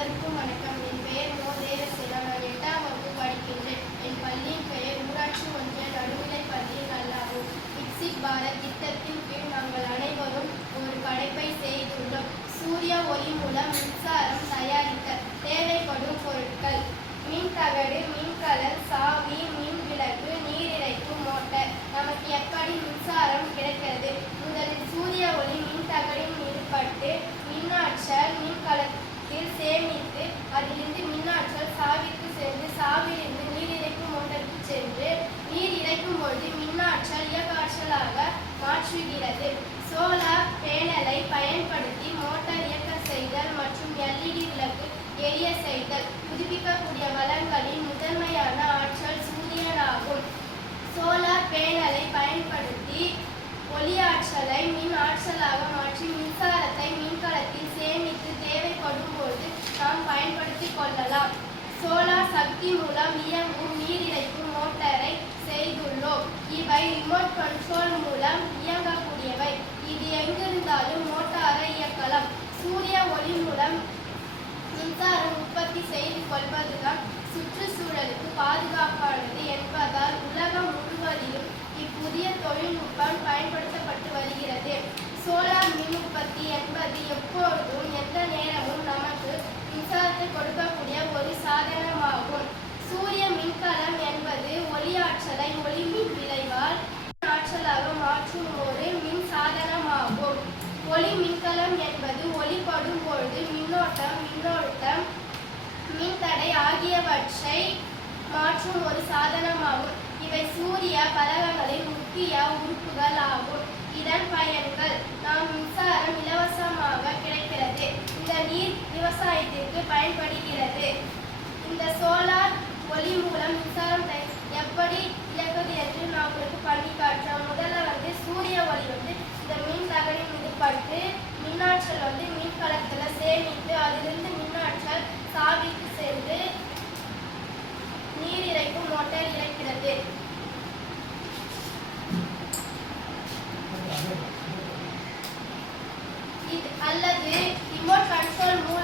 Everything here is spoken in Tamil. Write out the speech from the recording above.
அனைவருக்கும் வணக்கம். என் பெயர் மோ தேவசேனா நான் எட்டாம் வகுப்பு படிக்கின்றேன். என் பள்ளியின் பெயர் ஊராட்சி ஒன்றிய நடுநிலைப் பள்ளி நல்லாகும் விக்சித் பாரத் திட்டத்தின் கீழ் நாங்கள் அனைவரும் ஒரு படைப்பை செய்துள்ளோம். சூரிய ஒளி மூலம் மின்சாரம் தயாரிக்க தேவைப்படும் பொருட்கள். மின் தகடு மின்கலன் சாவி மின் விளக்கு நீர் இறைக்கும் மோட்டார் நமக்கு எப்படி மின்சாரம் கிடைக்கிறது முதலில் சூரிய ஒளி மின் தகடின் மீது பட்டு மின்னாற்றல் மின்கலத்தில் சேமித்து அதிலிருந்து மின்னாற்றல் சாவிற்கு சென்று சாவிலிருந்து நீர் இறைக்கும் மோட்டருக்கு சென்று நீர் இறைக்கும் பொழுது மின்னாற்றல் இயக்காற்றலாக மாற்றுகிறது. சோலார் பேனலை பயன்படுத்தி மோட்டார் இயக்க செய்தல் மற்றும் எல்இடி விளக்கு எரிய செய்தல் புதுப்பிக்கக்கூடிய வளங்களின் முதன்மையான ஆற்றல் சூரியனாகும். சோலார் பேனலை பயன்படுத்தி ஒளி ஆற்றலை மின் ஆற்றலாக மாற்ற சோலார் சக்தி மூலம் இயங்கும் நீர் இறைக்கும் மோட்டாரை செய்துள்ளோம். இவை ரிமோட் கண்ட்ரோல் மூலம் இயங்கக்கூடியவை. இது எங்கிருந்தாலும் மோட்டாரை இயக்கலாம். சூரிய ஒளி மூலம் மின்சாரம் உற்பத்தி செய்து கொள்வதுதான் சுற்றுச்சூழலுக்கு பாதுகாப்பாக என்பதால் உலகம் முழுவதிலும் இப்புதிய தொழில்நுட்பம் பயன்படுத்தப்பட்டு வருகிறது சோலார் மின் உற்பத்தி என்பது எப்பொழுதும் எந்த நேரமும் நமக்கு மின்சாரத்தை கொடுக்கக்கூடிய ஒரு சாதனமாகும் சூரிய மின்கலம் என்பது ஒளி ஆற்றலை ஒளிமின் விளைவால் ஆற்றலாக மாற்றும் ஒரு மின் சாதனமாகும். ஒளி மின்கலம் என்பது ஒளிப்படும் பொழுது மின்னோட்டம் மின்னோட்டம் மின்தடை ஆகியவற்றை மாற்றும் ஒரு சாதனமாகும். இவை சூரிய பலகங்களின் முக்கிய உறுப்புகள் ஆகும். இதன் பயன்கள் நாம் மின்சாரம் இலவசமாக கிடைக்கிறது. இந்த நீர் விவசாயத்திற்கு பயன்படுகிறது. இந்த சோலார் ஒளி மூலம் மின்சாரம் தயார் எப்படி இழப்பது என்று நான் உங்களுக்கு பண்ணி காட்டுறேன் முதல்ல வந்து சூரிய ஒளி வந்து இந்த மின் தகடி மீது பட்டு மின்னாற்றல் வந்து மின் சேமித்து அதிலிருந்து மின்னாற்றல் சாவிக்கு சென்று நீர் இறைக்கும் மோட்டார் இறைக்கிறது. அல்லது ரிமோட் கண்ட்ரோல் மூலம்